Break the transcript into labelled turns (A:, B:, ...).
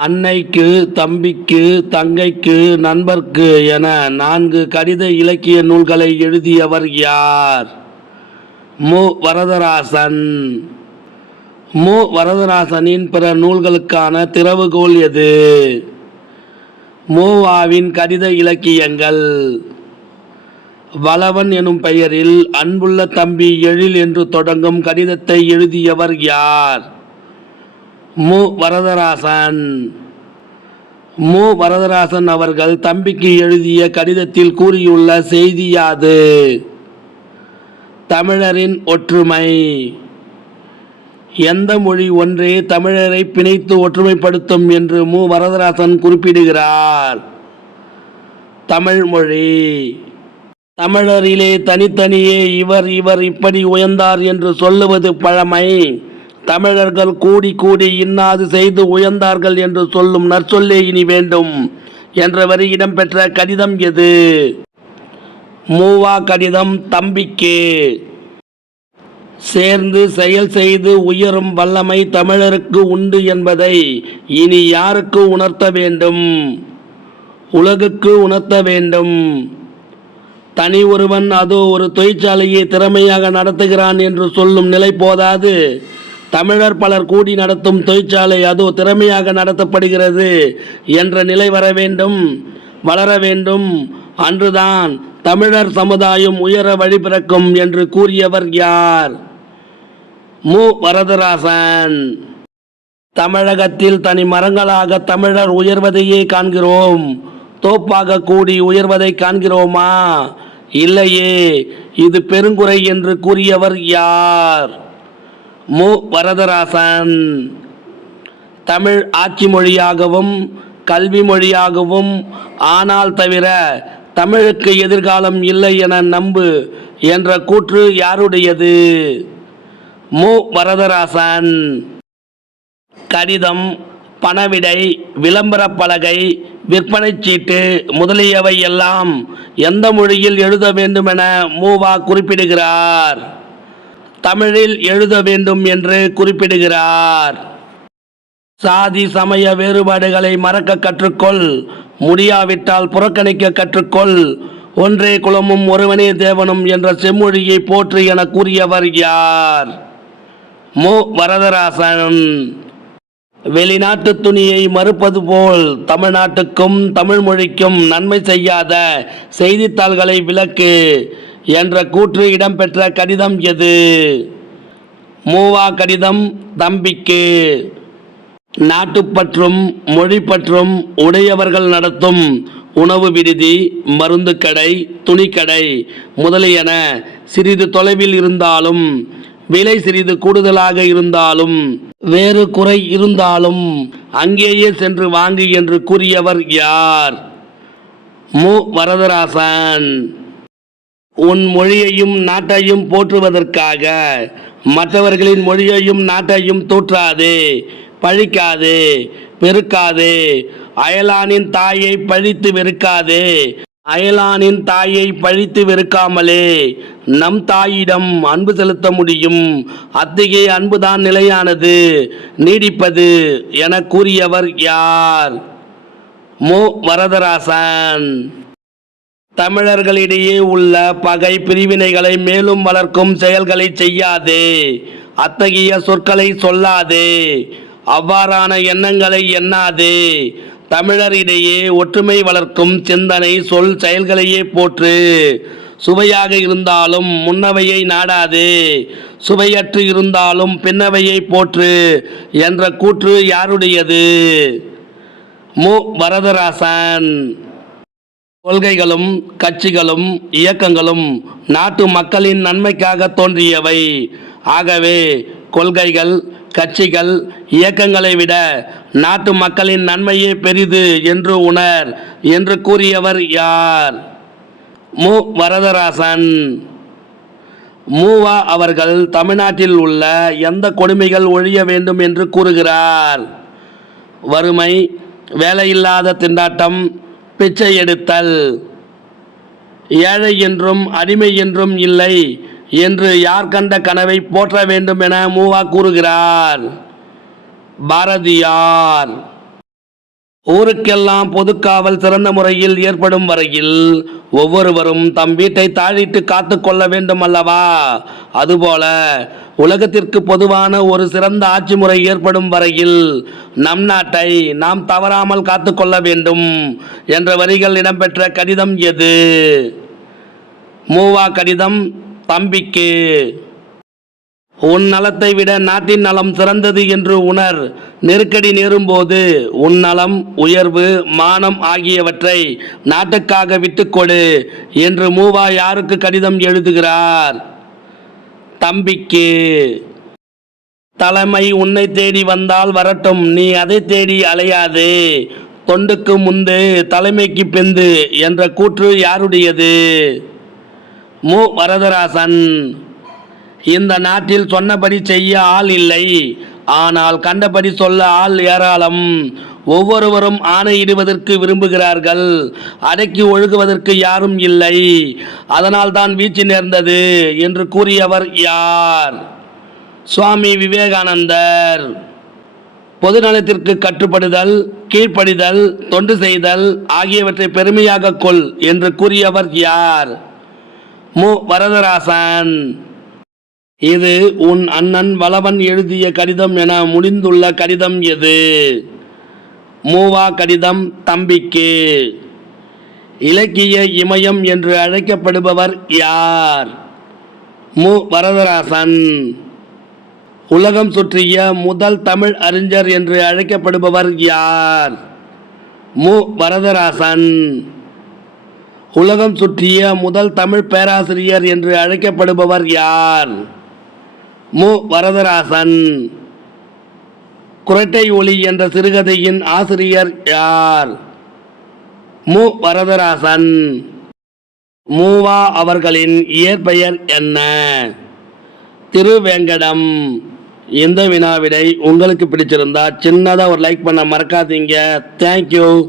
A: அன்னைக்கு தம்பிக்கு தங்கைக்கு நண்பர்க்கு என நான்கு கடித இலக்கிய நூல்களை எழுதியவர் யார்? மு. வரதராசன். மு. வரதராசனின் பிற நூல்களுக்கான திறவுகோல் எது? மூவாவின் கடித இலக்கியங்கள். வளவன் எனும் பெயரில் அன்புள்ள தம்பி எழில் என்று தொடங்கும் கடிதத்தை எழுதியவர் யார்? மு. வரதராசன். மு. வரதராசன் அவர்கள் தம்பிக்கு எழுதிய கடிதத்தில் கூறியுள்ள செய்தி யாது? தமிழரின் ஒற்றுமை. எந்த மொழி ஒன்றே தமிழரை பிணைத்து ஒற்றுமைப்படுத்தும் என்று மு. வரதராசன் குறிப்பிடுகிறார். தமிழ் மொழி. தமிழரிலே தனித்தனியே இவர் இவர் இப்படி உயர்ந்தார் என்று சொல்லுவது பழமை. தமிழர்கள் கூடி கூடி இன்னாது செய்து உயர்ந்தார்கள் என்று சொல்லும் நற்சொல்லே இனி வேண்டும் என்ற வரி இடம்பெற்ற கடிதம் எது? மூவா கடிதம் தம்பிக்கு. சேர்ந்து செயல் செய்து உயரும் வல்லமை தமிழருக்கு உண்டு என்பதை இனி யாருக்கு உணர்த்த வேண்டும்? உலகுக்கு உணர்த்த வேண்டும். தனி ஒருவன் அதோ ஒரு தொழிற்சாலையை திறமையாக நடத்துகிறான் என்று சொல்லும் நிலை போதாது. தமிழர் பலர் கூடி நடத்தும் தொழிற்சாலை அதோ திறமையாக நடத்தப்படுகிறது என்ற நிலை வர வேண்டும் வளர வேண்டும். அன்றுதான் தமிழர் சமுதாயம் உயர வழிபிறக்கும் என்று கூறியவர் யார்? மு. வரதராசன். தமிழகத்தில் தனி மரங்களாக தமிழர் உயர்வதையே காண்கிறோம். தோப்பாக கூடி உயர்வதை காண்கிறோமா? இல்லையே இது பெருங்குறை என்று கூறியவர் யார்? மு. வரதராசன். தமிழ் ஆட்சி மொழியாகவும் கல்வி மொழியாகவும் ஆனால் தவிர தமிழுக்கு எதிர்காலம் இல்லை என நம்பு என்ற கூற்று யாருடையது? மு. வரதராசன். கடிதம் பணவிடை விளம்பரப் பலகை விற்பனை சீட்டு முதலியவை எல்லாம் எந்த மொழியில் எழுத வேண்டுமென மூவா குறிப்பிடுகிறார். தமிழில் எழுத வேண்டும் என்று குறிப்பிடுகிறார். சாதி சமய வேறுபாடுகளை மறக்க கற்றுக்கொள். முடியாவிட்டால் புறக்கணிக்க கற்றுக்கொள். ஒன்றே குலமும் ஒருவனே தேவனும் என்ற செம்மொழியை போற்று என கூறியவர் யார்? மு. வரதராசன். வெளிநாட்டு துணியை மறுப்பது போல் தமிழ்நாட்டுக்கும் தமிழ் மொழிக்கும் நன்மை செய்யாத செய்தித்தாள்களை விலக்கு என்ற கூற்று இடம்பெற்ற கடிதம் எது? மூவா கடிதம் தம்பிக்கு. நாட்டுப்பற்றும் மொழிப்பற்றும் உடையவர்கள் நடத்தும் உணவு விடுதி மருந்து கடை துணிக்கடை முதலியன சிறிது தொலைவில் இருந்தாலும் விலை சிறிது கூடுதலாக இருந்தாலும் வேறு குறை இருந்தாலும் அங்கேயே சென்று வாங்கு என்று கூறியவர் யார்? மு. வரதராசன். உன் மொழியையும் நாட்டையும் போற்றுவதற்காக. மற்றவர்களின் மொழியையும் நாட்டையும் தூற்றாது பழிக்காது வெறுக்காது. அயலானின் தாயை பழித்து வெறுக்காதே. அயலானின் தாயை பழித்து வெறுக்காமலே நம் தாயிடம் அன்பு செலுத்த முடியும். அத்தகைய அன்புதான் நிலையானது. நீடிப்பது என கூறியவர் யார்? மு. வரதராசன். தமிழர்களிடையே உள்ள பகை பிரிவினைகளை மேலும் வளர்க்கும் செயல்களை செய்யாதே. அத்தகைய சொற்களை சொல்லாதே. அவ்வாறான எண்ணங்களை எண்ணாதே. தமிழரிடையே ஒற்றுமை வளர்க்கும் சிந்தனை சொல் செயல்களையே போற்று. சுவையாக இருந்தாலும் முன்னவையை நாடாதே. சுவையற்று இருந்தாலும் பின்னவையை போற்று என்ற கூற்று யாருடையது? மு. வரதராசன். கொள்கைகளும் கட்சிகளும் இயக்கங்களும் நாட்டு மக்களின் நன்மைக்காக தோன்றியவை. ஆகவே கொள்கைகள் கட்சிகள் இயக்கங்களை விட நாட்டு மக்களின் நன்மையே பெரிது என்று உணர் என்று கூறியவர் யார்? மு. வரதராசன். மூவா அவர்கள் தமிழ்நாட்டில் உள்ள எந்த கொடுமைகள் ஒழிய வேண்டும் என்று கூறுகிறார்? வறுமை வேலையில்லாத திண்டாட்டம் பிச்சை எடுத்தல். ஏழை என்றும் அடிமை என்றும் இல்லை என்று யார் கண்ட கனவை போற்ற வேண்டும் என மூவா கூறுகிறார். பாரதியார். ஊருக்கெல்லாம் பொதுக்காவல் சிறந்த முறையில் ஏற்படும் வரையில் ஒவ்வொருவரும் தம் வீட்டை தாழிட்டு காத்து கொள்ள வேண்டும் அல்லவா அதுபோல உலகத்திற்கு பொதுவான ஒரு சிறந்த ஆட்சி முறை ஏற்படும் வரையில் நம் நாட்டை நாம் தவறாமல் காத்து கொள்ள வேண்டும் என்ற வரிகள் இடம்பெற்ற கடிதம் எது? மூவா கடிதம் தம்பிக்கு. உன் நலத்தை விட நாட்டின் நலம் சிறந்தது என்று உணர். நெருக்கடி நேரும்போது உன் நலம் உயர்வு மானம் ஆகியவற்றை நாட்டுக்காக விட்டுக்கொடு என்று மூவா யாருக்கு கடிதம் எழுதுகிறார்? தம்பிக்கு. தலைமை உன்னை தேடி வந்தால் வரட்டும் நீ அதை தேடி அலையாதே. தொண்டுக்கு முந்து தலைமைக்கு பிந்து என்ற கூற்று யாருடையது? மு. வரதராசன். இந்த நாட்டில் சொன்னபடி செய்ய ஆள் இல்லை. ஆனால் கண்டபடி சொல்ல ஆள் ஏராளம். ஒவ்வொருவரும் ஆணையிடுவதற்கு விரும்புகிறார்கள். அடக்கி ஒழுகுவதற்கு யாரும் இல்லை. அதனால் தான் வீச்சு நேர்ந்தது என்று கூறியவர் யார்? சுவாமி விவேகானந்தர். பொதுநலத்திற்கு கட்டுப்படுதல் கீழ்ப்படிதல் தொண்டு செய்தல் ஆகியவற்றை பெருமையாக கொள் என்று கூறியவர் யார்? மு. வரதராசன். இது உன் அண்ணன் வளவன் எழுதிய கடிதம் என முடிந்துள்ள கடிதம் எது? மூவா கடிதம் தம்பிக்கு. இலக்கிய இமயம் என்று அழைக்கப்படுபவர் யார்? மு. வரதராசன். உலகம் சுற்றிய முதல் தமிழ் அறிஞர் என்று அழைக்கப்படுபவர் யார்? மு. வரதராசன். உலகம் சுற்றிய முதல் தமிழ் பேராசிரியர் என்று அழைக்கப்படுபவர் யார்? மு. வரதராசன். குரட்டை ஒளி என்ற சிறுகதையின் ஆசிரியர் யார்? மு. வரதராசன். மூவா அவர்களின் இயற்பெயர் என்ன? திருவேங்கடம். இந்த வினாவிடை உங்களுக்கு பிடிச்சிருந்தா சின்னதாக ஒரு லைக் பண்ண மறக்காதீங்க. தேங்க்யூ